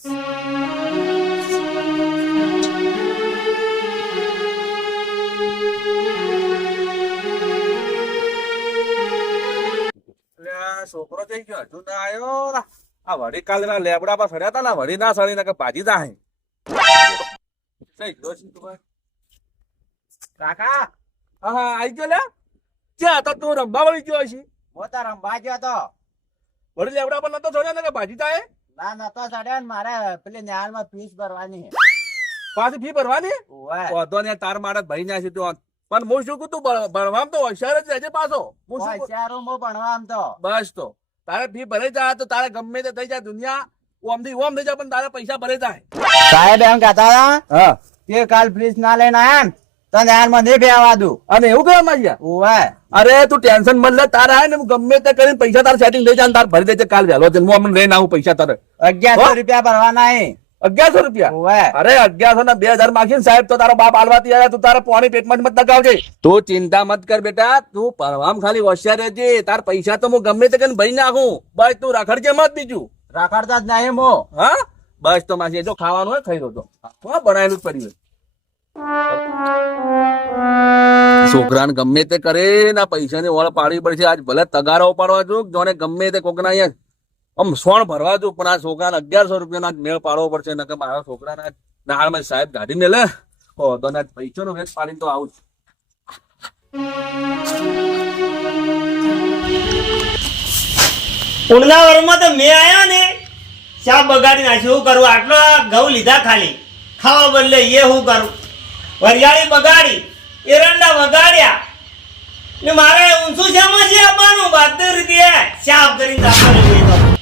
છોકરો થઈ ગયો હજુ ના આવ્યો. આ વળી કાલે લેબડા પર ફર્યા હતા ને વળી ના સળી ને ભાજી જાય. કાકા હા હા આવી ગયો લે. ક્યાં હતા તું? રંબા વળી ગયો હશે. મોટા રંબા ગયો તો વળી લેબડા પર નતો છોડ્યા ને કે ભાજી થાય. ના નતો ચડ્યો ને મારે પેલી નેહાલ માં ફીસ ભરવાની. પાછી ફી ભરવાની? વાંધો ને તાર મારે ભાઈ ના છે તું. પણ હું શું કહું તું ભણવામાં તો હોશિયાર જ રહેજે પાછો. હોશિયારું હું ભણવામ તો બસ તો તારે ફી ભરાઈ જાય તો તારે ગમે તે થઈ જાય દુનિયા ઓમ થી ઓમ થઈ જાય પણ તારે પૈસા ભરાઈ જાય. સાહેબ એમ કહેતા હતા કે કાલ ફીસ ના લઈને આયા ને તો નેહાલ માં નહીં બેવા દઉં. અને એવું કહેવા માંગ્યા? અરે તું ટેન્શન મત લે. તારે આય ને ગમે તે કરીને પૈસા તારે સેટિંગ થઈ જાય તારે ભરી દેજે કાલ વહેલો. હું અમને લઈને આવું પૈસા તારે 1100 રૂપિયા ભરવાના. 1100 રૂપિયા? અરે 1100 ના 2000 માંગીને સાહેબ તો તારો બાપ આલવાતી આવ્યા. તું તારે પાણી પેટમાં મત લગાવજે. તું ચિંતા મત કર બેટા. તું ભણવામાં ખાલી હોશિયાર રહેજે. તાર પૈસા તો હું ગમે તે કરીને ભરી નાખું. બસ તું રખડજે મત. બીજું રખડતા જ નહીં મો. હા બસ તો માસી જો ખાવાનું હોય ખાઈ દો. હા બનાવેલું જ પડ્યું. છોકરાને ગમે તે કરે ના પૈસાની ઓળ પાડવી પડશે. આજ ભલે તગારો ઉપાડવા જો જોને ગમે તે કોકના અહીંયા આમ સોણ ભરવા દઉં પણ આ છોકરાને 1100 રૂપિયાનો મેળ પાડવો પડશે. નકર મારા છોકરાના નાળમાં સાહેબ ગાડીને લે તો પૈસાનો વેચ પાડીને તો આવું. ઉણનાવરમાં તો મેં આવ્યો ને ચા બગાડી નાખ્યું. શું કરું? આટલો ઘઉં લીધા ખાલી ખાવા બદલે એ શું કરું? વરિયાળી બગાડી, એરંડા બગાડ્યા ને મારે ઊંચું શામાંથી આપવાનું? 72 રૂપિયા સાફ કરીને આપવાનું.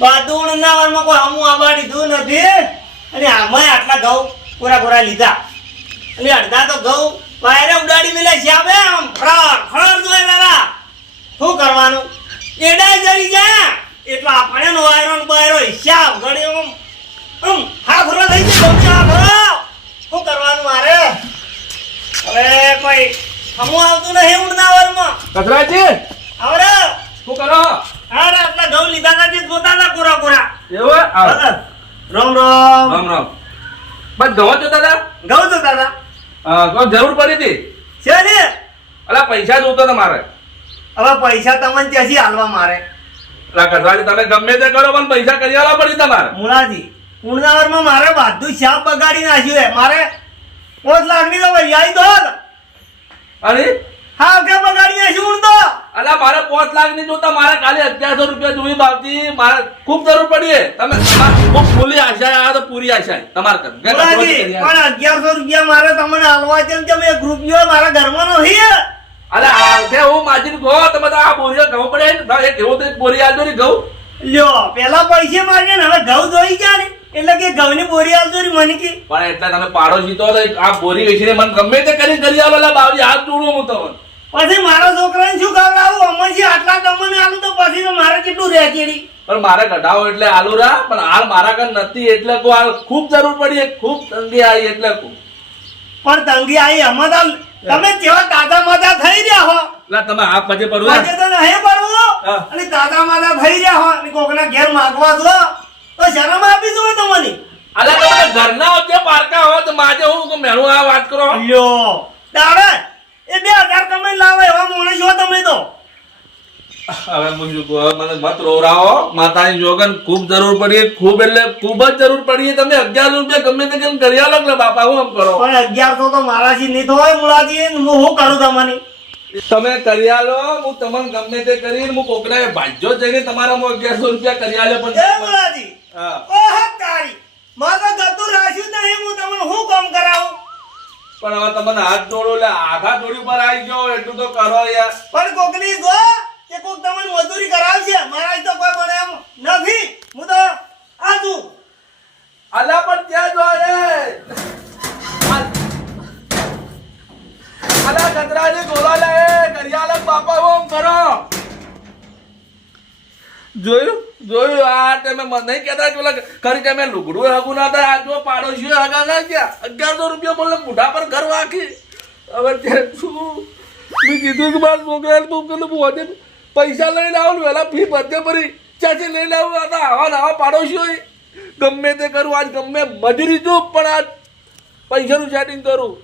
બધું ઉણનાવરમાં કોઈ હમું આબા દીધું નથી. અને આમાં આટલા ઘઉં કોરા લીધા અને અડધા તો ઘઉં વાયરે ઉડાડી મેલા સાહેબ. આમ ખર જોઈ તારા શું કરવાનું? એડા જરી જાય એટલે આપણે નો વાયરો ને બાયરો હિસાબ ગણ્યો હા ખરો થઈ જાય. શું કરવાનું મારે? હવે કોઈ હમું આવતું નહીં ઉડનાવરમાં. કચરાજી આવરે શું કરો? અરે આટલા ઘઉં લીધા નથી પોતાના કોરા. એવું? રામ રામ રામ રામ. બસ ઘઉં જોતા હતા? ઘઉં જોતા હતા. હા જરૂર પડી હતી. છે ને? અલા પૈસા જોતો હતા મારે. હવે પૈસા તમને ત્યાંથી હાલવા મારે. કચરાજી તમે ગમે તે કરો પણ પૈસા કરી આલવા પડી તમારે. મુળાજી ઉણનાવરમાં મારે બધું શાપ બગાડી નાખ્યું. મારે 5 લાખની તો વૈયાળી દો. અરે હા કે બગાડી નાખ્યું ઊંડો. અલા મારે 5 લાખ ની જોતા મારે ખાલી 1100 રૂપિયા જોઈ બાબતી મારે ખૂબ જરૂર પડી. તમે ખૂબ ફૂલી આશા આ તો પૂરી આશા તમારે કર. પણ 1100 રૂપિયા મારે તમને હાલવા છે ને તમે એક રૂપિયો મારા ઘરમાં નથી. અરે આ હું માજી ગો તમે તો આ બોરીઓ ઘઉં પડે એક એવો તો બોરી આલજો ને ઘઉં. લ્યો પેલા પૈસે માગે ને હવે ઘઉં જોઈ ગયા ને એટલે કે ઘઉં ની બોરી આલજો ને મને કે. પણ એટલે તમે પાડો જીતો આ બોરી વેચીને મને ગમે તે કરી કરી આલો. લા બાવજી હાથ જોડું હું તમને. પછી મારા છોકરાને શું ખવડાવું? અમરજી આટલા તમને આલું તો પછી મારે કેટલું રહે કેડી? પણ મારે કઢાવો એટલે આલુ રા પણ હાલ મારા કન નથી એટલે કો હાલ ખૂબ જરૂર પડી. ખૂબ તંગી આવી એટલે પણ તંગી આવી અમારા તમે કેવા તાજા માજા થઈ રહ્યા હો. લા તમે હાથ પછી પડવું પછી તો નહીં પડવું. અને તાજા માજા થઈ રહ્યા હો અને કોકના ઘેર માંગવા જો તો શરમ આપી દો તમને. અલા તમે ઘરના વચ્ચે પારકા હો તો માજે હું મેળું આ વાત કરો. લ્યો તારે એ 2000 તમે લાવે એવા મોણે છો તમે તો. હવે મને મત રોવરાવો. માતાની જોગન ખૂબ જરૂર પડી. ખૂબ એટલે ખૂબ જ જરૂર પડી. તમે 1100 રૂપિયા ગમે તે કેમ કરી આલો કે બાપા હું એમ કરો. પણ 1100 તો મારાથી નહીં થાય મુળાજી. હું શું કરું તમને? તમે કરી આલો હું તમને ગમે તે કરીને હું કોકરાએ ભાજ્યો જઈને તમારા 1100 રૂપિયા કરી આલે. પણ એ મુળાજી ઓહ તારી મારા ગતું રાખ્યું નહીં. હું તમને શું કામ કરાવું? પણ હવે તમને હાથ જોડો લે આખા જોડી ઉપર આવી ગયો એટલું તો કરો યાર. પણ કોકની જો કે કોક તમને મજૂરી કરાવશે. મારા તો કોઈ બને એમ નથી. હું તો આ છું. અલા પણ ત્યાં જો રે અલા ગદરાજી ગોળા લે કરી આલે બાપા હું એમ કરો. જોયું આ તમે મને નહીં કહેતા કે પેલા ખરી તમે લુગડું હગું ના થાય. આ જો પાડોશીઓ હગા ના ગયા 1100 રૂપિયા બોલે બુઢા પર ઘર વાકી. હવે ત્યાં શું મેં કીધું કે મારા છોકરાને તું પેલું બોજે પૈસા લઈને આવું વહેલા ફી ભરજે ભરી ચાચી લઈને આવું. આવા પાડોશીઓ ગમે તે કરું આજ ગમે મજૂરી જો પણ આજ પૈસાનું સેટિંગ કરું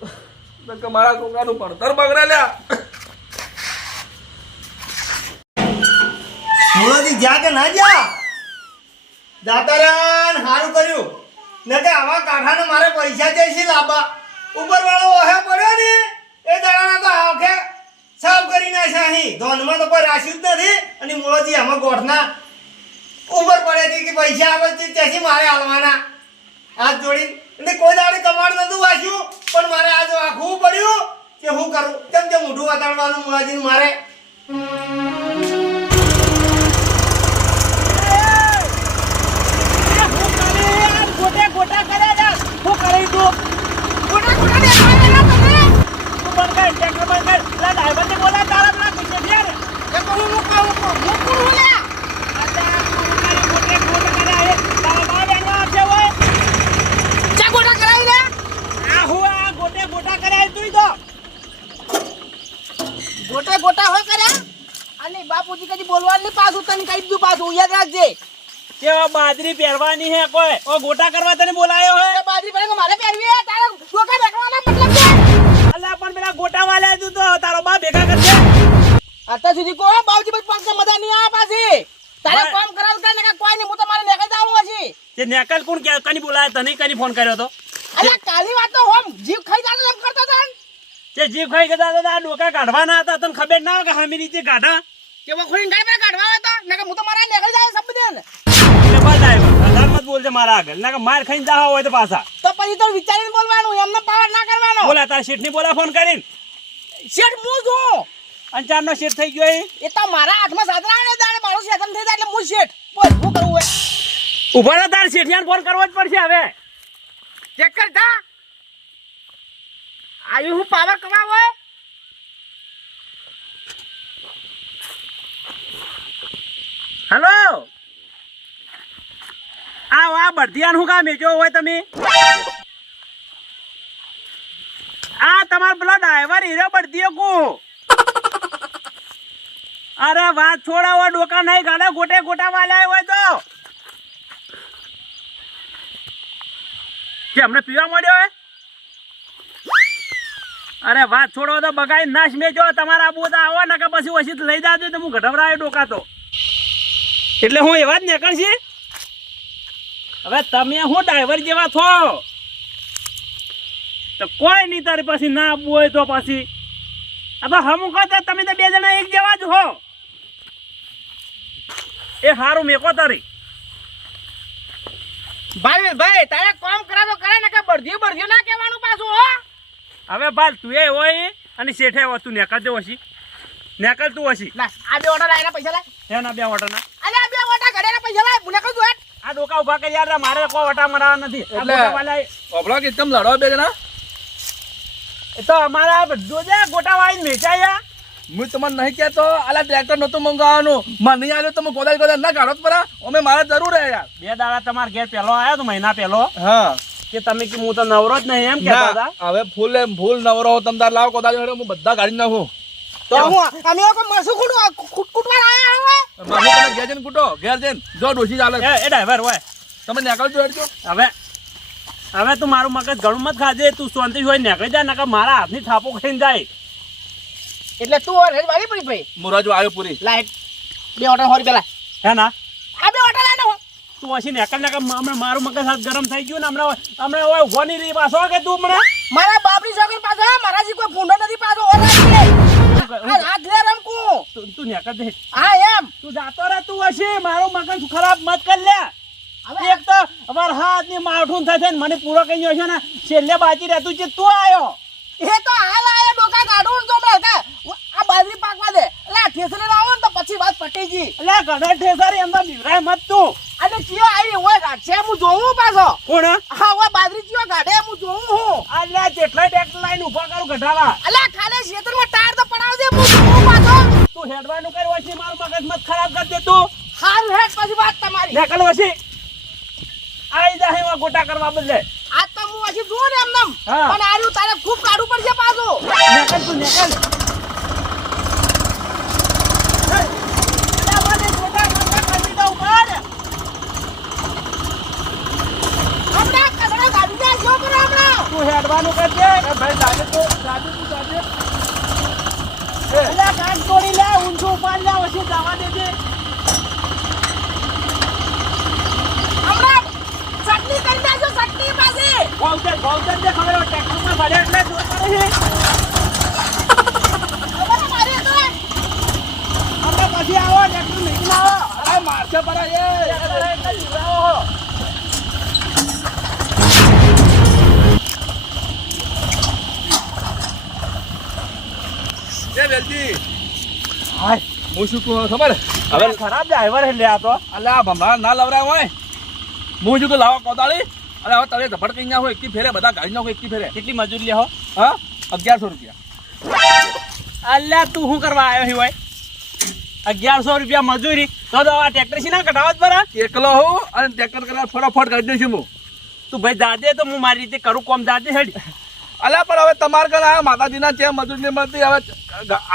નકર મારા છોકરાનું ભણતર બગડે લ્યા. સુરજી જા કે ના જા દાતારાન હારું કર્યું ને કે આવા કાઠાને મારે પૈસા જઈશી લાંબા ઉપર વાળો ઓહે પડ્યો ને એ દાડાના તો આખે સાફ કરી નાખ્યા અહીં ધોનમાં તો કોઈ રાખ્યું જ નથી અને મોળજી આમાં ગોઠના ઉપર પડે છે કે પૈસા આવે છે ત્યાંથી મારે હાલવાના હાથ જોડી એટલે કોઈ દાડે કમાડ નતું વાંચ્યું પણ મારે આજે આખવું પડ્યું કે હું કરું કેમ કે મોઢું વાતાડવાનું મોળાજીને મારે ગોટા કર્યા જા હું કરી તું ગોટા ગોટા ને આવ્યા તમે તું બંધ કર ટેક્ટર બંધ કર લા ડ્રાઈવર ને બોલા તારા પેલા પૈસે દે રે એ તો હું કોણ લે આજા ગોટા કર્યા હે તારા બા બેંગા છે ઓય ચા ગોટા કરાવી લે આ હું આ ગોટા કર્યા તું તો ગોટા હો કર્યા અને બાપુજી કદી બોલવાનું પાછું તને કહી દીધું પાછું યાદ રાખજે કેવા બાજરી પહેરવાની હે કોઈ ઓ ગોટા કરવા તને બોલાયો હે એ બાજરી પહેરે મારે પહેરવી હે તારા ગોટા રાખવાના મતલબ છે અલ્લા પણ પેલા ગોટા વાલે તું તો તારો બા ભેગા કરજે અત્યાર સુધી કો બાવજી બસ પાંચ મજા નહીં આ પાછી તારે કામ કરાવ કે ને કોઈ નહીં હું તો મારે નેકલ જાવું હશે તે નેકલ કોણ કે કની બોલાય તને કની ફોન કર્યો તો અલ્લા કાલી વાત તો હોમ જીવ ખાઈ જાતો એમ કરતો તન તે જીવ ખાઈ ગતા તો આ ડોકા કાઢવાના હતા તને ખબર ના કે હામી રીતે કાઢા કે વખોડીને ગાય પર કાઢવા હતા નકે હું તો મારા નેકલ જાય સબ દે ને મત બોલજે મારા આગળ ના માર ખાઈને જાવા હોય તો પાછા તો પછી તો વિચારીને બોલવાનું એમને પાવર ના કરવાનો બોલા તાર શેઠ ની બોલા ફોન કરીને શેઠ હું છું અંચાર નો શેઠ થઈ ગયો એ તો મારા હાથમાં સાધન આવે દાડે મારો શેઠન થઈ જાય એટલે હું શેઠ બોલ હું કરું હે ઉભા રહો તાર શેઠિયાને ફોન કરવો જ પડશે હવે ચેક કર તા આયુ હું પાવર કમાવ હોય હેલો આ બળદિયાન હું કામ મેજો હોય તમે આ તમાર પેલો ડ્રાઈવર હીરો બળદિયો કો અરે વાત છોડાવો ડોકા નહીં ગાડે ગોટા વાલ્યા હોય તો કે હમણે પીવા મળ્યો હે અરે વાત છોડો તો બગાઈ નાશ મેજો તમારા આબુ તો આવો ને કે પછી ઓછી લઈ જાજો તો હું ગઢવરાયો ડોકા તો એટલે હું એવા જ નીકળશી હવે તમે શું ડ્રાઈવર જેવા છો તો કોઈ નહીં તારી પછી ના આપવું હોય તો પછી હવે હમ કહો તમે તો બે જણા એક જેવા જ હો એ હારું મેકો તારી ભાઈ તારે કામ કરા તો કરે ને કે બળદિયું ના કહેવાનું પાછું હો હવે ભાઈ તું એ હોય અને શેઠે હોય તું નેકળ દે ઓછી નેકળ તું ઓછી આ બે ઓટા લાવીને પૈસા લાય હે ના બે ઓટા ના અરે આ બે ઓટા ઘડેના પૈસા લાય નેકળ તું આ ડોકા ઉભા કરી યાર મારે કોઈ વટા મરાવા નથી એટલે ઓબળા કે તમ લડો બે જણા એ તો અમારા જોજે ગોટા વાળી મેચાયા હું તમને નહીં કહેતો આલા ટ્રેક્ટર નતું મંગાવવાનું મને નહીં આવ્યો તમે ગોદાઈ ના કાઢો જ પરા અમે મારે જરૂર હે યાર બે દાડા તમારા ઘેર પહેલો આવ્યો તો મહિના પહેલો હા કે તમે કે હું તો નવરો જ નહીં એમ કહેતા હતા હવે ફૂલ નવરો તમદાર લાવ કોદાળી હું બધા ગાડી નાખું તો હું અમે કોઈ મસુ કુટવા આયા હવે તમે ઘેર જઈને કૂટો ઘેર જઈને જો ડોસી ચાલે એ ડ્રાઈવર હોય તમે નીકળજો હેડજો હવે તું મારું મગજ ઘણું મત ખાજે તું શાંતિ હોય નીકળી જાય નકર મારા હાથની થાપો ખાઈને જાય એટલે તું વાળી પડી ભાઈ મુરાજો આવ્યો પૂરી લાઈટ બે ઓટા હોરી પેલા હે ના આ બે ઓટા લાઈને હો તું પછી નીકળ હમણાં મારું મગજ હાથ ગરમ થઈ ગયું ને હમણાં ઓય ઉભો નહીં રહી પાછો કે તું હમણાં મારા બાપની છોકરી પાછો મારા જી કોઈ ફૂંડો નથી પાછો હાથ લે રમકુ તું નીકળ દે હા એમ તું જાતો રહે તું હશે મારું મગજ ખરાબ મત કર લે એક તો અમાર હાથ ની માઠું થાય છે ને મને પૂરો કહી ગયો છે ને છેલ્લે બાકી રહેતું છે તું આવ્યો એ તો હાલ આયો ડોકા કાઢું તો આ બાજરી પાકવા દે એટલે ઠેસરે આવો ને તો પછી વાત પટી ગઈ એટલે ઘણા ઠેસરી અંદર બીવરાય મત તું અને ચિયો આવી હોય ગાડશે હું જોઉં પાછો કોણ હા હોય બાજરી ચિયો ગાડે હું જોઉં હું એટલે જેટલા ટ્રેક્ટર લાઈન ઉભા કરું ગઢાવા એટલે ખાલી ખેતરમાં ટાયર તો પડાવજે હું જોઉં પાછો તું હેડવાનું કર વછી મારું મગજ મત ખરાબ કર દે તું હાલ હેડ પછી વાત તમારી નીકળ વછી આઈ જા હેવા ગોટા કરવા બદલે આ તો હું હજી જોઉં ને એમનેમ પણ આર્યું તારે ખૂબ કાઢવું પડશે પાછું નીકળ તું નીકળ જવાનું કરજે ભાઈ દાદે તું દાદે અલ્યા કાન તોડી લે ઊંચું ઉપાડ લે પછી જવા દેજે હમણાં ચટણી કરી દેજો ચટણી પાછી ગોવતર જે ખબર ટ્રેક્ટરમાં ભરે એટલે જોર પડે છે ખબર મારી તો હમણાં પછી આવો ટ્રેક્ટર લઈને આવો અરે મારશે પરા એ એટલે જીવાઓ એ વેલજી હાય હું શું કહું ખબર હવે ખરાબ ડ્રાઈવર હે લે આ તો અલ્યા આ ભમરા ના લવરાય હોય હું શું કહું લાવો કોદાળી અને હવે તમે ધપડ કઈ ના હોય એકી ફેરે બધા ગાડી નાખો એકી ફેરે કેટલી મજૂરી લે હો હા 1100 રૂપિયા અલ્યા તું શું કરવા આવ્યો હી ભાઈ 1100 રૂપિયા મજૂરી તો આ ટ્રેક્ટર સી ના કઢાવત બરા એકલો હું અને ટ્રેક્ટર કરવા ફટાફટ કાઢી દઈશું હું તું ભાઈ દાદે તો હું મારી રીતે કરું કોમ દાદે હેડ અલ્યા પણ હવે તમારે ઘર આ માતાજીના છે મજૂરી નહીં મળતી હવે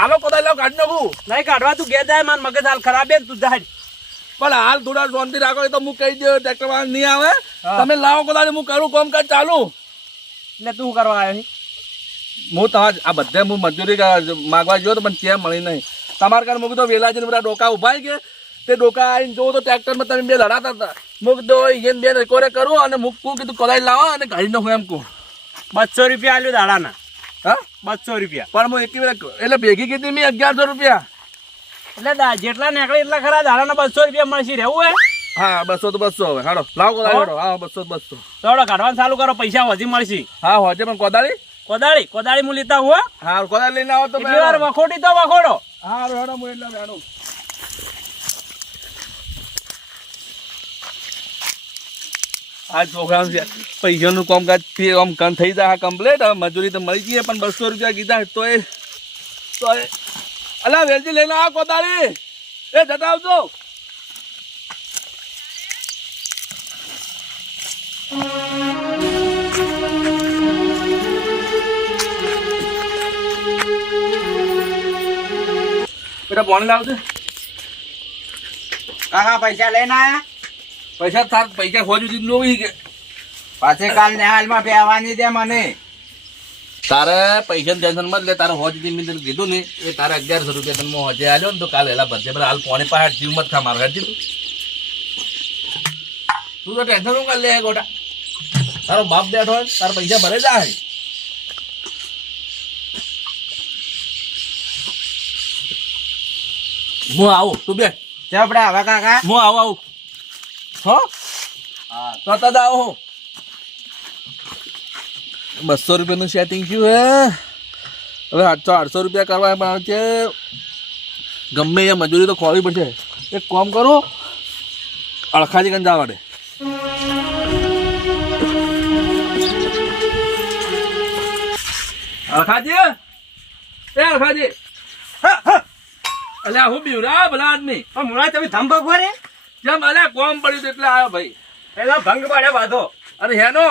આલો કોદાળી લાવ કાઢી નાખું નહીં કાઢવા તું ગયા જાય માર મગજ હાલ ખરાબ હે ને તું જાય પણ હાલ થોડા શાંતિ રાખો તો હું કહી દઉં ટ્રેક્ટર વાળા નહીં આવે તમે લાવો કોદાળી હું કરું કામકાજ ચાલુ એટલે તું શું કરવા આવ્યો હી હું તમારે આ બધે હું મજૂરી માગવા ગયો તો પણ ચેમ મળી નહીં તમારે ઘર મૂકી તો વેલા જઈને બધા ડોકા ઉભા કે તે ડોકા આવીને જોવો તો ટ્રેક્ટરમાં તમે બે લડાતા હતા મૂક દો એને બે કોરે કરું અને મૂકું કીધું કોદાળી લાવો અને કાઢી નાખું એમ કહું 200 રૂપિયા આલ્યો દાડાના હા 200 રૂપિયા પણ હું એકી એટલે ભેગી કીધી મેં 1100 રૂપિયા એટલે જેટલા નીકળે એટલા ખરા દાડાના 200 રૂપિયા મળશે રહેવું હે હા 200 તો 200 હવે હાડો લાવો કોદાળી હાડો હા 200 200 થોડો કાઢવાનું ચાલુ કરો પૈસા વધી મળશે હા હોજે પણ કોદાળી હું લેતા હું હા કોદાળી લઈને આવો તો એટલી વાર વખોડી તો વખોડો હા હાડો હું એટલે હાડો આ છોકરા છે પૈસાનું કામકાજ આમ કામ થઈ જાય કમ્પ્લેટ હવે મજૂરી તો મળી જઈએ પણ 200 રૂપિયા કીધા તો એ અલા વેલજી લઈને આવો કોદાળી એ જતા આવજો બેટા પાણી લાવજે કાકા પૈસા લઈને આયા પૈસા ખોજું દીધું નોવી કે પાછી કાલ નેહાલમાં બેહવાની દે મને તારે પૈસાની ટેન્શન મત લે તારે હોજ દી મિલ કીધું ને એ તારે 1100 રૂપિયા તને હોજે આલ્યો ને તો કાલે એલા બધે પેલા હાલ પોણી પહાડ જીવ મત ખા માર તું તો ટેન્શન નું કાલ લે ગોટા તારો બાપ બેઠો હોય તારા પૈસા ભરે જાય હું આવું તું બે ચપડા હવે કાકા હું આવું હો હા તો આવો 200 રૂપિયાનું સેટિંગ થયું હે હવે 800 રૂપિયા કરવા પણ છે ગમે એ મજૂરી તો ખોવી પડશે એક કામ કરો અળખાજી કન જવા દે અળખાજી અલ્યા હું બીવરા ભલા આદમી પણ મુળા તમે ધમ ભગવારે જેમ અલ્યા કોમ પડ્યું તો એટલે આવ્યો ભાઈ પેલા ભંગ પાડ્યો બાધો અરે હેનો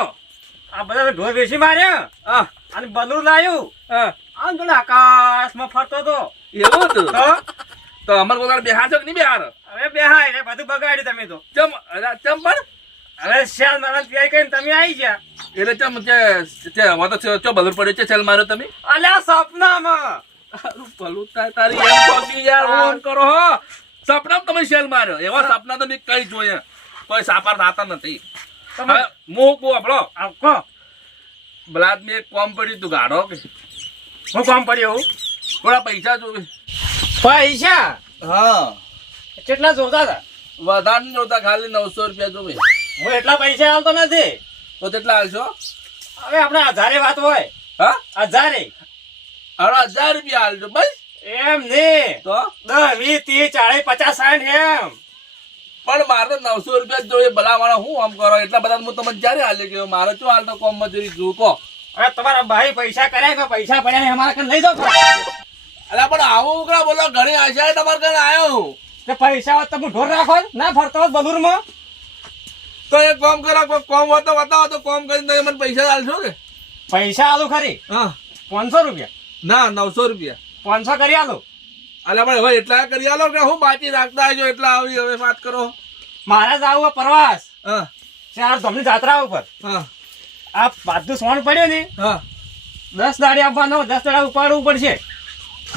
આ બધા ઢોર વેચી માર્યા હા અને બલૂર લાયું હા આમ તો આકાશમાં ફરતો તો એવું હતું તો અમાર કોદાળ બેહાર છો કે નહીં બેહાર હવે બેહાય રે બધું બગાડ્યું તમે તો ચમ અલ્યા ચમ પણ હવે શાલ મારા તૈયાર કરીને તમે આવી ગયા એટલે ચમ કે વાતો ચો બલૂર પડ્યો છે ચાલ મારો તમે અલ્યા સપનામાં તારું ભલું થાય તારી એમ કોકી યાર ઓન કરો હો સપનામાં તમે શેલ માર્યો એવા સપના તો મેં કઈ જોયા કોઈ સાપાર થતા નથી હવે હું કહું આપણો આપકો બલાદ મેં એક કોમ પડ્યું તું ગાડો કે હું કામ પડ્યું થોડા પૈસા જોવે પૈસા હા કેટલા જોતા હતા વધારે જોતા ખાલી 900 રૂપિયા જોવે હું એટલા પૈસા આવતો નથી તો કેટલા હાલશો હવે આપણે 1000 વાત હોય હા 1000 હવે 1000 રૂપિયા હાલજો બસ એમ ને તો 10 20 30 40 50 60 એમ પણ મારે તો 900 રૂપિયા જોઈએ ભલા વાળા હું આમ કરો એટલા બધા હું તમને જ્યારે હાલે ગયો મારે શું હાલ તો કોમ મજૂરી જોઉં કહો હવે તમારા ભાઈ પૈસા કર્યા પૈસા પડ્યા અમારા કન લઈ દો અલા પણ આવું ઉકળા બોલો ઘણી આશા તમારે ઘરે આવ્યો કે પૈસા હોત તમે ઢોર રાખો ના ફરતો હોત બલૂરમાં તો એક કામ કરો કોઈ કોમ હોતો બતાવો તો કોમ કરીને તમે મને પૈસા આલશો કે પૈસા આલું ખરી હા 500 રૂપિયા ના 900 રૂપિયા 500 કરી આલું અલા પણ હવે એટલા કરી આલો કે હું બાકી રાખતા આવજો એટલા આવી હવે વાત કરો મારે જ આવું પ્રવાસ હા 4 ધમની જાત્રા ઉપર હા આ બધું સોન પડ્યો ને હા 10 દાડે આપવાનો 10 દાડા ઉપાડવું પડશે.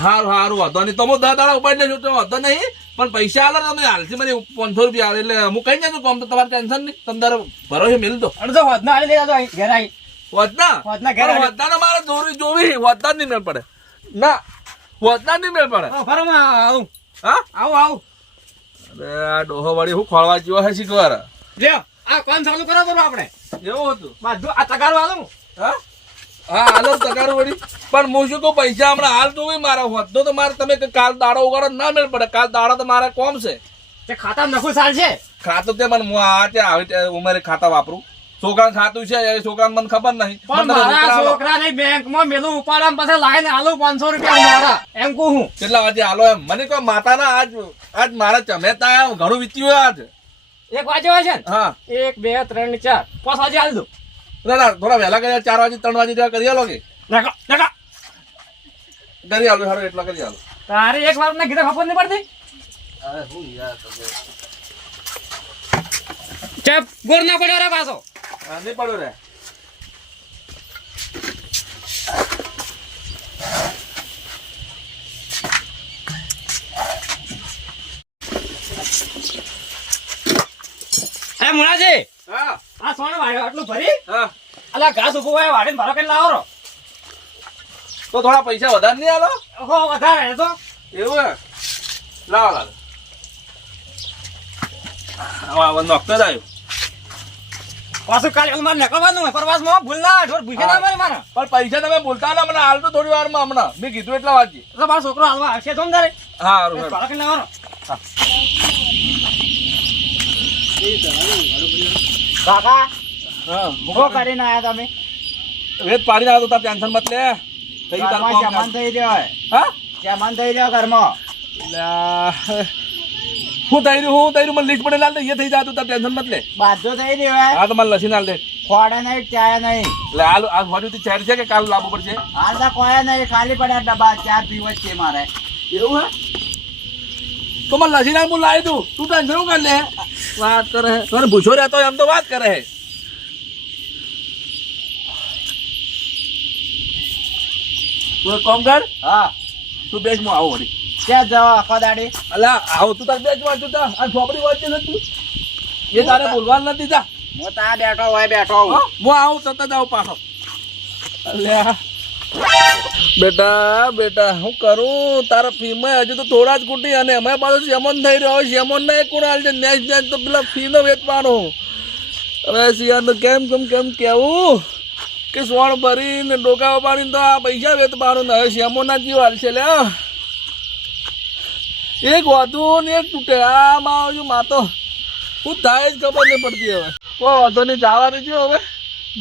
હારું હારું વાંધો નહીં. તો હું 10 દાડા ઉપાડી લેજો તો વાંધો નહીં. પણ પૈસા આલો તમે હાલથી મને 500 રૂપિયા આવે એટલે હું કઈ નાખું કોમ તો તમારે ટેન્શન નહીં. તમે તારે ભરોસે મેલ દો. અડધો વધના આલી લેજો અહીં ઘેર આવી. વધના વધના ઘેર આવી. વધના મારે જોવી વધના નહીં મેળ પડે ના વધના નહીં મેળ પડે. ફરમાં આવું હા આવું અરે આ ડોહો વાળી હું ખોળવા જેવો હે શીખવાર લ્યો આ કામ ચાલુ કરો બરો આપણે એવું હતું. બધું આ તગારો આલું. હા હા હાલો તગારું વળી. પણ હું શું કહું પૈસા હમણાં હાલ જોવી મારે વધતો તો મારે તમે કે કાલ દાડો ઉગાડો ના મેળ પડે. કાલ દાડો તો મારે કોમ છે. તે ખાતા નખું ચાલશે. ખાતું તે મને હું આ ત્યાં આવી ત્યાં ઉંમરે ખાતા વાપરું. છોકરાને ખાતું છે એ છોકરાને મને ખબર નહીં. પણ મને તમે મારા રોકડા આલો. છોકરાને બેંકમાં મેલું ઉપાડવા પછી લાઈને આલું 500 રૂપિયા મારા એમ કહું હું. કેટલા વાગે હાલો એમ મને કહો માતાના આજ મારા ચમેતા આયા ઘણું વીત્યું આજ. એક વાગે હોય છે ને હા 1 2 3 4 5 વાગે આલી દો. ના થોડા વહેલા કર્યા 4 વાગે 3 વાગે જેવા કરી આલો કે નકા નકા કરી આલો હારો એટલા કરી આલો. તારે એક વાર ના કીધા ખબર નહીં પડતી. અરે હું યાર તમે ચેપ ગોર ના પડ્યો રે પાછો. નહીં પડ્યો રે. એ મુણાજી હા આ સોનો વાળ્યો આટલું ભરી હા અલા ઘાસ ઉભો હોય વાડીને ભારો કરીને લાવો રો. તો થોડા પૈસા વધારે નહીં આલો. ઓહો વધારે તો એવું હે લાવો લાવો. આવા નોકતો જ આવ્યો. પાછું કાલે મારે નીકળવાનું હોય પ્રવાસમાં ભૂલ ના ઢોર ભૂખે ના મારે મારા. પણ પૈસા તમે બોલતા ના મને હાલ તો થોડી વારમાં હમણાં મેં કીધું એટલા વાગે. તો મારો છોકરો હાલવા આવશે તો ને હા હારું હારું. ભારો કરીને લાવો રો. કાકા હા શું કરીને આયા તમે? વેત પાડીને આવ્યો તો તાર ટેન્શન મત લે. થઈ ગયું તારું ઘરમાં કામ. જમણ થઈ રહ્યો હોય. હા જમણ થઈ રહ્યો ઘરમાં. લ્યા, હું થઈ રહ્યું મને લીક પડે લાલ દે એ થઈ જાય તું તાર ટેન્શન મત લે. બાજુ થઈ રહ્યો હોય. હા તો મને લસી નાલ દે. ખોડે નહીં ચાય નહીં. એટલે હાલ આ વાડી ચાર છે કે કાલ લાવવું પડશે. હાલ તો કોઈ નહીં ખાલી પડ્યા ડબ્બા ચા પીવો જ છે મારે. એવું હે તો મને લસી નાલ હું લાવી દઉં. તું ટેન્શન શું કર લે વાત કરે હે. તને ભૂસો રહેતો હોય એમ તો વાત કરે હે. તું એક કામ કર હા તું બેસ હું આવું વળી. ક્યાં જાવ આખો દાડી? અલા આવો તું તાર બેચ વાંચું તા આ ચોપડી વાંચે છે તું એ તારે બોલવાનું નથી તા. હું ત્યાં બેઠો હોય બેઠો હા, હું. હું આવું તરત જ આવું પાછો. અલ્યા બેટા હું કરું તારા ફીમાં હજુ તો થોડા જ કુટી અને એમાં પાછો શેમોન થઈ રહ્યો શેમોન ના એક કુણાલ છે નેક્સ્ટ નેક્સ્ટ તો પેલા ફી નો વેચવાનો. હવે શિયાળ તો કેમ કેવું કે સોણ ભરીને ડોકા ઉપાડીને તો આ પૈસા વેચવાનું ને હવે શેમોન ના જીવ હાલ છે લ્યા. એક વાતું ને એક તૂટે આમાં આવજો માતો હું થાય જ ખબર નહીં પડતી હવે. કોઈ વાંધો નહીં જવાનું છે હવે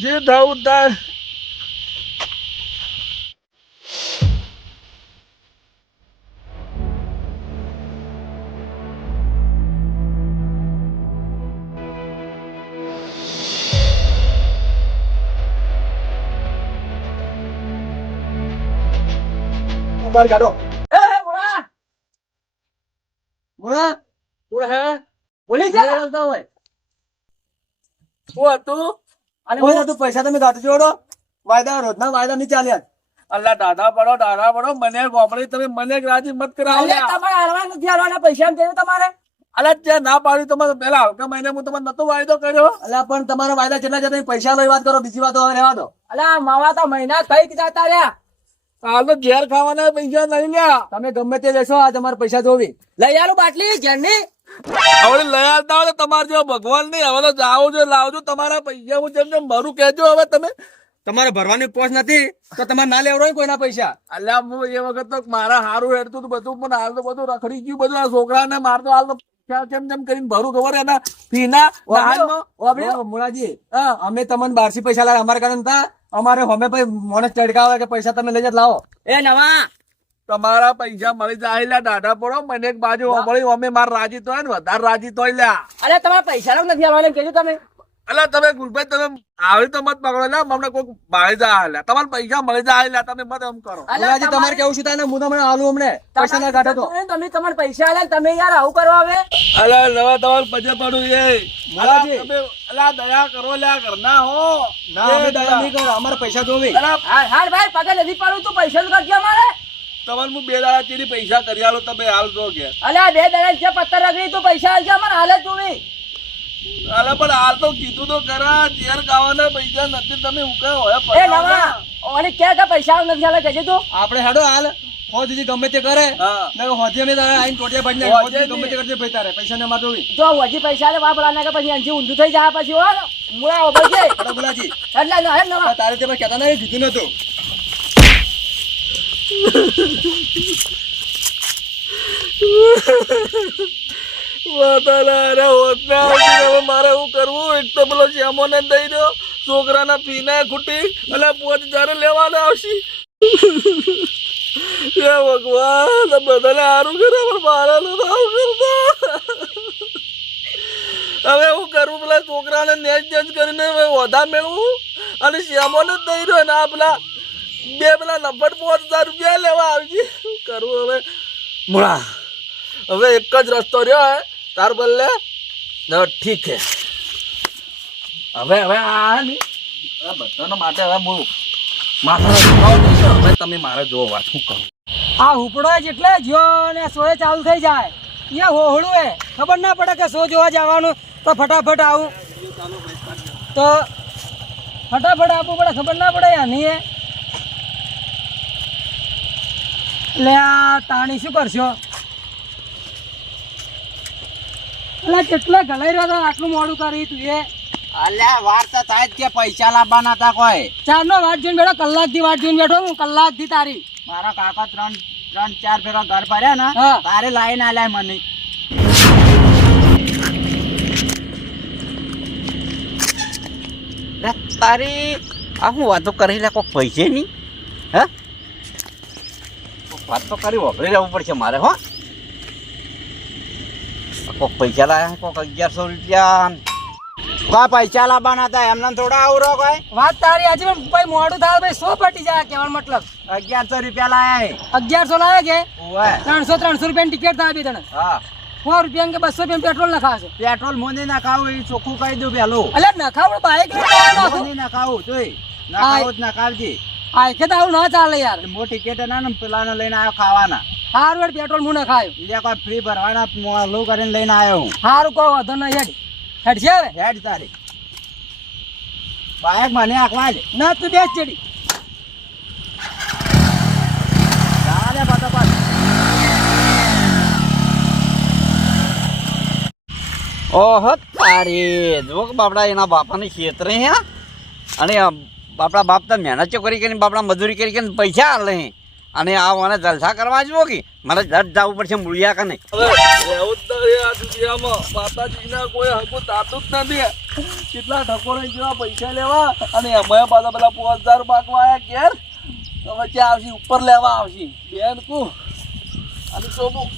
જે થવું થાય. બહાર કાઢો. બોલા કોણ હે? બોલી જા હોય. શું હતું? અને બોલો તું પૈસા તમે ગાંઠ જોડો વાયદા રોજના વાયદા નહીં ચાલ્યા. અલ્લા દાદા પડો મને ગોમડી તમે મને રાજી મત કરાવો. તમારે હાલવા નથી હાલવાના પૈસા એમ તમારે. અલ્લા ત્યાં ના પાડ્યું તમે પેલા આવતા મહિને હું તમને નતો વાયદો કર્યો. અલ્યા પણ તમારા વાયદા કેટલા છે? તમે પૈસા લઈ વાત કરો, બીજી વાતો હવે રહેવા દો. અલા માવા તો મહિના થઈ જતા રહ્યા. હાલ તો ઘેર ખાવાના પૈસા નહીં લ્યા. તમે ગમે તે લેશો આ તમારે પૈસા જોવી. લઈ આલો બાટલી ઝેરની. હવે લઈ આવતા હોય તો તમારે જેવો ભગવાન નહીં. હવે તો જાઓ છો લાવજો તમારા પૈસા હું જેમ ભરું કહેજો. હવે તમે તમારે ભરવાની પોચ નથી તો તમારે ના લેવડો કોઈના પૈસા. અલ્યા હું એ વખત તો મારા હારું હેડતું હતું બધું પણ હાલ તો બધું રખડી ગયું બધું. આ છોકરાને મારતો હાલ તો કેમ કરીને ભરું ખબર એના ફીના મુળાજી અમે તમને 12 પૈસા લાવે અમારે કારણ હતા. અમારે હમે ભાઈ મોણસ ચડકાવે કે પૈસા તમે લઈ જ લાવો. એ નવા તમારા પૈસા મળી જાય લ્યા દાદા પડો. મને એક બાજુ મળી અમે માર રાજી તો ને વધારે રાજી તો લ્યા. અરે તમારા પૈસા નથી આવવાના કેજો તમે. અલા તમે ગુલભાઈ તમે આવી તો મત પકડો ને હમણાં કોઈ બાળી જાય હાલ્યા તમારે પૈસા મળી જાય હાલ્યા તમે મત એમ કરો મુલાજી તમારે કેવું શું થાય ને હું તમને આલું અમને પૈસા ના કાઢો તો તમે તમારે પૈસા આલે તમે યાર આવું કરવા આવે અલા નવા તમારે પજે પડું એ મુલાજી. તમે અલા દયા કરો લ્યા ઘરના હો ના અમે દયા નહીં કરો અમારે પૈસા જોવે અલા હાલ ભાઈ પગે નથી પાડું તું પૈસા નું કરજે અમારે તમારે હું 2 દાડા ચીની પૈસા કરી આલો તમે હાલ દો કે અલ્યા 2 દડા જે પત્તર રગડી તું પૈસા આલજે અમારે હાલે તું બી અલા પણ હાલ તો કીધું તો ખરા ચેર ગાવાના પૈસા નથી તમે ઉકે હોય એ નવા ઓલી કે પૈસા નથી હાલે કહેજે તું આપણે હેડો હાલ હોજ સુધી ગમે તે કરે હા. ના હોજે અમે તારે આઈને ટોટિયા પાડી નાખે. હોજ સુધી ગમે તે કરજે ભાઈ તારે પૈસા ને અમારે જોવી જો હજી પૈસા લે વાપરા નાખે પછી અંજી ઊંધું થઈ જાય પછી હો મુળા ઓબળજે હેડો ગુલાજી એટલે હે નવા તારે તે ભાઈ કહેતા નહીં જીતું નતું મારે શું કરવું એક તો પેલો શ્યામોને દઈ દો છોકરાના પીના ખૂટી અને 5000 લેવાના આવશે હે ભગવાન બધાને સારું કરે પણ મારે હવે હું કરું પેલા છોકરાને નેચ નેચ કરીને વધા મેળવું અને શ્યામોને જ દઈ દો ને આ પેલા પેલા 5000 રૂપિયા લેવા આવશે શું કરવું હવે મુળા હવે એક જ રસ્તો રહ્યો હે તાર બદલે ઠીક છે હવે આ નહીં આ બધાના માટે હવે હું માથા હવે તમે મારે જો વાત શું કહું આ ઉપડો જેટલે જો ને સોએ ચાલુ થઈ જાય એ હોહળું હે ખબર ના પડે કે સો જોવા જવાનું તો ફટાફટ આવું તો ફટાફટ આપવું પડે ખબર ના પડે યાર નહીં એટલે આ તાણી શું કરશો એટલે કેટલા ગલાઈ રહ્યો હતો આટલું મોડું કરી તું એ અલ્યા વાર તો થાય જ કે પૈસા લાવવાના હતા કોઈ ચારનો વાટ જોઈને બેઠો કલાકથી વાટ જોઈને બેઠો હું કલાકથી તારી મારા કાકા 3-4 ભેગા ઘર ભર્યા ને હા. તારે લાઈન આલ્યા મને તારી આ હું વાતો કરી લે કોઈ પૈસે નહીં હે વાત તો કરી વાપરી રહેવું પડશે મારે હો કોઈક પૈસા લાયા કોઈક 1100 રૂપિયા કોઈ પૈસા લાવવાના હતા એમને થોડા આવરો કોઈ વાત તારી આજે પણ ભાઈ મોડું થાય ભાઈ 100 પટી જાય કહેવાનો મતલબ 1100 રૂપિયા લાયા 1100 લાવે કે ઓય 300 રૂપિયાની ટિકિટ થાય બી તને હા 100 રૂપિયા કે 200 રૂપિયા પેટ્રોલ નખાશે પેટ્રોલ મોને ના ખાવું એ ચોખ્ખું કહી દઉં પેલું અલે નખાવડ બાઈક મોને ના ખાવું તોય ના ખાવું જ ના ખાવજી આખે તો આવું ના ચાલે યાર મોટી ટિકિટ ના ને પેલાને લઈને આવ્યો ખાવાના હારું હેડ પેટ્રોલ હું નખાયો એટલે કોઈ ફ્રી ભરવાના મોલું કરીને લઈને આવ્યો હું હારું કહો વધો નહીં હેડ છે હવે હેડ તારી બાઈક મને આખવા દે ના તું બેસ ચડી ચાલે ફટાફટ ઓહો તારી જો કે બાપડા એના બાપાની ખેતરે હે અને બાપડા બાપ તો મહેનત કરી કરીને બાપડા મજૂરી કરી કરીને પૈસા આલે અને આ મને જલસા કરવા જુઓ કે મારે જટ જવું પડશે મૂળિયા કે નહીં હવે રહેવું જ નથી આ દુનિયામાં માતાજીના કોઈ હકું તાતું જ નથી કેટલા ઠકોરા જેવા પૈસા લેવા અને એમાં પાછા પેલા 5000 બાકવા આવ્યા ઘેર તો વચ્ચે આવશે ઉપર લેવા આવશે બેન કુ અને શોભું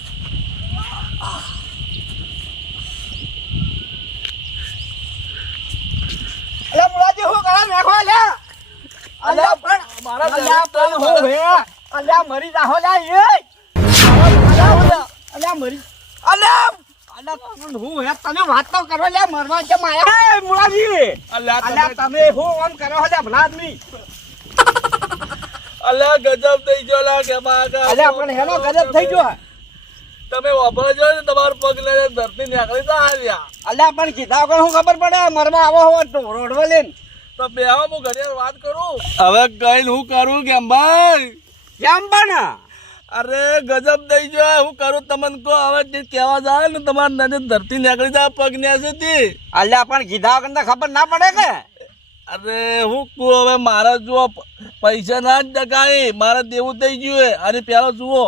અલે મુળાજી હું કરા મેખો લે અલ્યા પણ મારા અલ્યા પણ હું હે અલ્યા મરી જાહો લે એ અલ્યા મરી અલ્યા અલ્યા પણ હું હે તમે વાત તો કરો લે મરવા કે માયા એ મુળાજી અલ્યા તમે હું આમ કરો લે ભલા આદમી અલ્યા ગજબ થઈ ગયો લા કે માગા અલ્યા પણ હેનો ગજબ થઈ ગયો તમે વાપરો છો ને તમારો પગ લઈને ધરતી નીકળી તો આવ્યા અલ્યા પણ કીધા વગર હું ખબર પડે મરવા આવો હો તો રોડવા લઈને તો બેહો હું ઘડિયાળ વાત કરું હવે કઈ હું કરું કેમ ભાઈ કેમ પણ અરે ગજબ થઈ ગયો હું કરું તમને કહો હવે તે કહેવા જાય ને તમારે નજર ધરતી નીકળી જાય પગ નેસેથી અલ્યા પણ કીધા વગર તો ખબર ના પડે કે અરે હું કહું હવે મારે જુઓ પૈસા ના જ ટકાય મારે દેવું થઈ ગયું હે અને પેલો જુઓ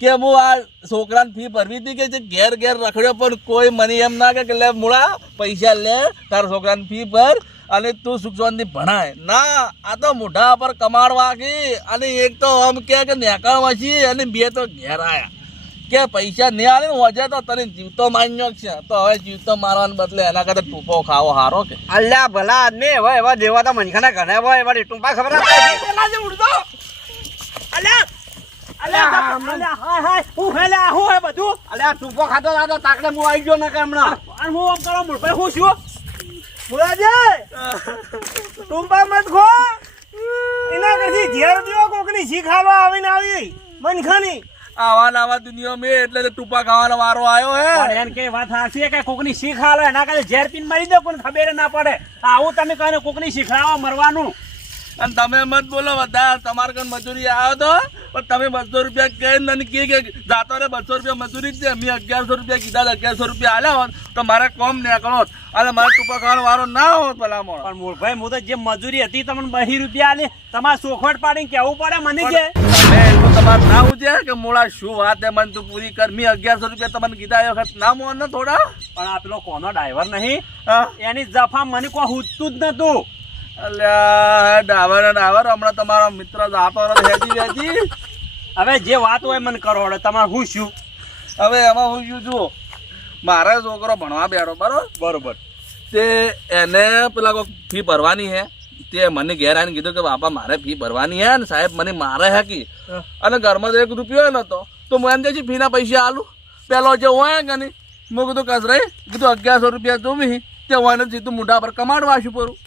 કે હું આ છોકરાને ફી ભરવી હતી કે જે ઘેર ઘેર રખડ્યો પણ કોઈ મને એમ ના કે લે મૂળા પૈસા લે તારા છોકરાને ફી ભર અને તું સુખ શાંતિ ભણાય ના આ તો મોઢા પર કમાડવા કી અને એક તો આમ કે નેકળવા છી અને બે તો ઘેર આયા કે પૈસા નહીં આલે ને હોજે તો તને જીવતો માન્યો છે, તો હવે જીવતો મારવાને બદલે એના કરતા ટૂંપો ખાવો હારો કે. અલ્યા ભલા આદમી હવે એવા દેવા તો મનખાના ઘણા હોય એવા ટૂંપા ખબર ના પડે. પેલા જે ઉડતો અલ્યા અલ્યા અલ્યા હાય હાય હું હેલા હું હે બધું અલ્યા ટૂંપો ખાતો હતો તાકડે હું આવી ગયો ને કે હમણાં. અને હું આમ કરો મૂળભાઈ હું છું મુળાજી ટુંપા મત ખો એના કરતી ઘેર દિયો કોકની શીખાવા આવીને આવી મનખાની આવા નવા દુનિયામાં એટલે ટૂંપા ખાવાનો વારો આવ્યો હે. પણ એમ કે વાત સાચી કે કોકની શીખાલો એના કરતા ઝેર પીને મરી દો કોઈ ખબર ના પડે આવું તમે કહે કોકની શીખડાવો મરવાનું. અને તમે મત બોલો બધા તમારે કઈ મજૂરી આવ્યો તો પણ તમે 200 રૂપિયા કહે કે જાતો રે 200 રૂપિયા મજૂરી જ છે. મેં 1100 રૂપિયા કીધા 1100 રૂપિયા આલ્યા હોત તો મારે કોમ નીકળો અને મારે ટૂંપા ખાવાનો વારો ના હોત ભલા મોણ. પણ મૂળભાઈ હું તો જે મજૂરી હતી તમને 2 રૂપિયા આલી તમારે સોખવટ પાડીને કેવું પડે મને કે તમે એટલું તમારે ના છે કે મોળા શું વાત હે મને તું પૂરી કર. મેં 1100 રૂપિયા તમને કીધા એ વખત ના મોન ને થોડા. પણ આ પેલો કોનો ડ્રાઈવર નહીં હા એની જફા મને કોઈ હુજતું જ નતું. અલ્યા ડાવર હમણાં તમારો મિત્ર જાતો હેજી હવે જે વાત હોય મને કરો હવે તમારે હું શું હવે એમાં હું શું છું મારા છોકરો ભણવા બેઠો બરોબર તે એને પેલા કોઈ ફી ભરવાની હે તે મને ઘેર આવીને કીધું કે બાપા મારે ફી ભરવાની હે ને સાહેબ મને મારે હે કી અને ઘરમાં 1 રૂપિયો નતો તો હું એમ જઈ ફીના પૈસા આલું પેલો જે હોય કે નહીં મેં કીધું કસરાઈ કીધું 1100 રૂપિયા જોવી તે હોય સીધું મોઢા પર કમાડવા શું પરું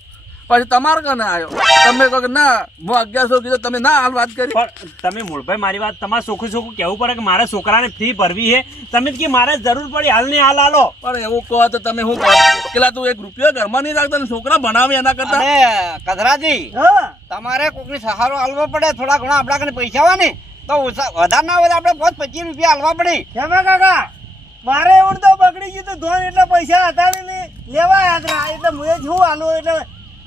પછી તમારે કને આવ્યો તમે કહો કે ના હું 1100 કીધું તમે ના હાલ વાત કરી. પણ તમે મૂળભાઈ મારી વાત તમારે સોખું સોખું કહેવું પડે કે મારા છોકરાને ફી ભરવી છે તમે કે મારે જરૂર પડી હાલ ને હાલ આલો. પણ એવું કહો તો તમે શું કહો પેલા તું 1 રૂપિયો ઘરમાં નહીં રાખતા ને છોકરા ભણાવે એના કરતા. કધરાજી તમારે કોકની સહારો આલવો પડે થોડા ઘણા આપડા કને પૈસા હોય ને તો વધારે ના હોય આપણે 25 રૂપિયા આલવા પડે. કેમે કાકા મારે એવું તો બગડી ગયું તો ધોન એટલે પૈસા હતા ને લેવા યાત્રા એટલે હું જ હું આલો એટલે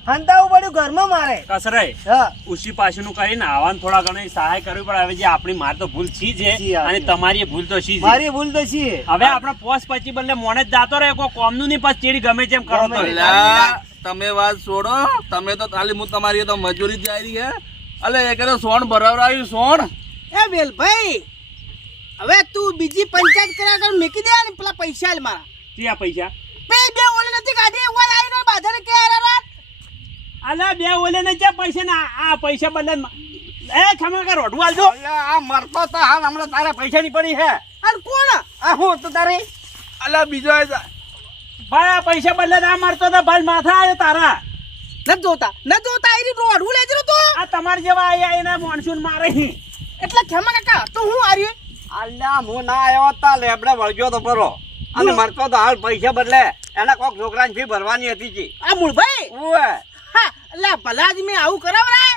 હંતાવું પડ્યું ઘરમાં મારે કસરાય ઉસી પાછું કરીને આવાને થોડા ઘણી સહાય કરવી પડે. હવે જે આપણી માર તો ભૂલ છી છે અને તમારી ભૂલ તો છી છે. મારી ભૂલ તો છે. હવે આપણે પોસ પછી બદલે મોને જ જાતો રહે કોઈ કોમનું નહીં પછી ચેડી ગમે તેમ કરો તો અલ્યા, તમે વાત છોડો તમે તો ખાલી હું તમારી તો મજૂરી જ આવી હે. અલે એ કરે સોણ ભરાવરાયું સોણ એ વેલભાઈ હવે તું બીજી પંચાયત કર્યા કર મેકી દે ને પેલા પૈસા આલ મારા ક્યાં પૈસા બે ઓલી નથી કાઢી ઓય આવીને બાધાને કે આરા અલા બે ઓલે ને જે પૈસા ને આ પૈસા બદલે એ ખમા કર રોડું આલજો. આ મરતો તો હાલ હમણાં તારે પૈસા ની પડી હે. અને કોણ આ હું તો તારે અલ્યા બીજો ભાઈ આ પૈસા બદલે આ મારતો તો ભાઈ માથા આવ્યો તારા ન જોતા આરી રોડું લેજરો તો આ તમાર જેવા આયા એના મોનસૂન મારે એટલે ખેમા કાકા તો હું આર્યું અલ્યા હું ના આવ્યો તા લેબડે વળગ્યો તો પરો અને મરતો તો હાલ પૈસા બદલે એના કોક છોકરાની ફી ભરવાની હતી જી. આ મૂળભાઈ ઓએ હા એટલે ભલા જ મેં આવું કરાવરાય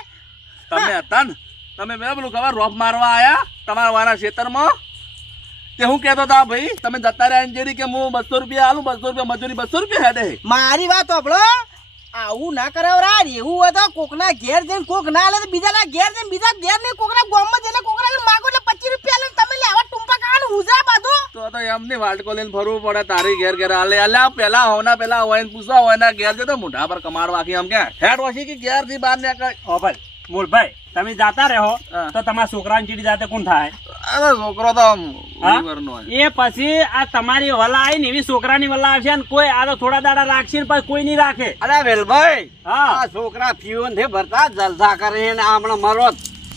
તમે હતા ને તમે મેં પેલું ખબર રોપ મારવા આયા તમારા વાળા ખેતરમાં તે હું કહેતો હતા ભાઈ તમે જતા રહ્યા એન્જરી કે હું 200 રૂપિયા આલું 200 રૂપિયા મજૂરી 200 રૂપિયા હેડે. મારી વાત સાંભળો આવું ના કરાવરા એવું હોય તો કોકના ઘેર જઈને કોક ના લે તો બીજાના ઘેર જઈને બીજા ઘેર ને કોકના ગામમાં જઈને કોકના માગો એટલે 25 રૂપિયા લઈને તમે લેવા ટુંપા કાવાનું હુજા બાધો તો એમની વાટકો લઈને ફરવું પડે તારી ઘેર ઘેર આલે અલ્યા પેલા હોના પેલા હોય ને પૂછવા હોય ના ઘેર જતો મોઢા પર કમાડવા આખી આમ કે હેડ વસી કે ઘેર થી બહાર નીકળ. ઓ ભાઈ મૂળભાઈ તમે જાતા રહો તો તમારા છોકરાની ચીડી જાતે કોણ થાય? અરે છોકરો તો એ પછી આ તમારી વલા આવી ને એવી છોકરાની વલા આવશે ને કોઈ આ તો થોડા દાડા રાખશે ને પછી કોઈ નહીં રાખે. અરે વેલભાઈ હા આ છોકરા ફીઓન થી ભરતા જલસા કરે ને હમણાં મરો.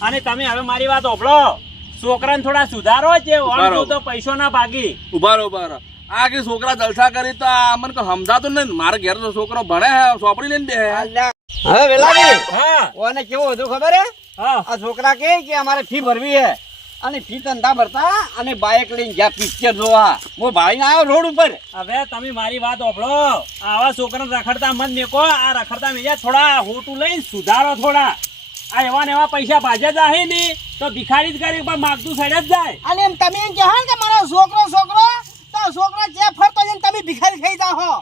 અને તમે હવે મારી વાત ઓભળો છોકરાને થોડા સુધારો છે તો પૈસો ના ભાગી ઉભા આ કે છોકરા જલસા કરી તો મને સમજાતું નહીં. મારા ઘેર તો છોકરો ભણે હે ચોપડી લઈને બે હવે વેલાજી હા ઓને કેવું હતું ખબર હે હા આ છોકરા કે અમારે ફી ભરવી હે અને ફી ધંધા ભરતા અને બાઇક લઈને જ્યાં પિક્ચર જોવા હું ભાઈ ને આવ્યો રોડ ઉપર. હવે તમે મારી વાત ઓભળો આવા છોકરાને રખડતા મત મેકો આ રખડતા મેજા થોડા હોટું લઈને સુધારો થોડા આ એવા ને એવા પૈસા ભાજે જાય ને તો ભિખારી જ કરી પણ માગતું સાઈડ જ જાય. અને એમ તમે એમ કહો કે મારો છોકરો તો છોકરો જે ફરતો છે તમે ભિખારી થઈ જાઓ.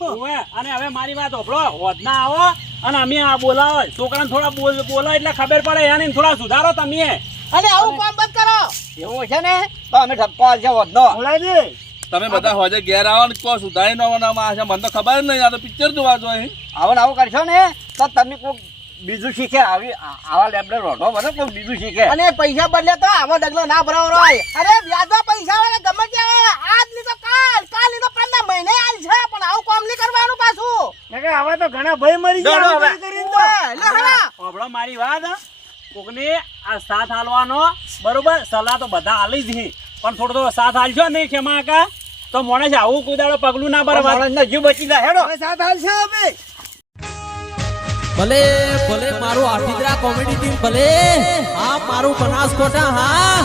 ઓવે અને હવે મારી વાત ઓભળો હોદના આવો અને અમે આ બોલાવો છોકરાને થોડા બોલો એટલે ખબર પડે એને થોડા સુધારો તમે. અને આવું કામ બંધ કરો એવું છે ને તો અમે ઠપકો છે વધનો. તમે બધા હોજે ઘેર આવો ને કોઈ સુધારી ન મને તો ખબર જ નહીં. આ તો પિક્ચર જોવા જોઈએ. આવું કરશો ને તો તમે કોઈ બીજું શીખે આવા લેબડે રોઢો બને કોઈ બીજું શીખે અને પૈસા બદલે તો આમાં ડગલો ના ભરાવો હોય. અરે વ્યાજમાં પૈસા આવે ને ગમે ત્યાં આજ લીધો કાલ લીધો પરના મહિને આલ છે પણ આવું કામ નહીં કરવાનું પાછું. હવે તો ઘણા ભાઈ મરી દોડો ગયા હવે. આવું કરીને તો. લે હરા. સાંભળો મારી વાત કોકને આ સાથ હાલવાનો બરોબર સલાહ તો બધા હાલી જ છે પણ થોડો થોડો સાથ હાલશો નહીં ખેમા કાકા તો મોણે આવું કોઈ દાડો પગલું ના ભરવા માણસનો જીવ બચી જાય હેડો હવે સાત હાલ છે હવે. ભલે ભલે મારું આઠીદરા કોમેડી ટીમ ભલે હા મારું બનાસકોટા હા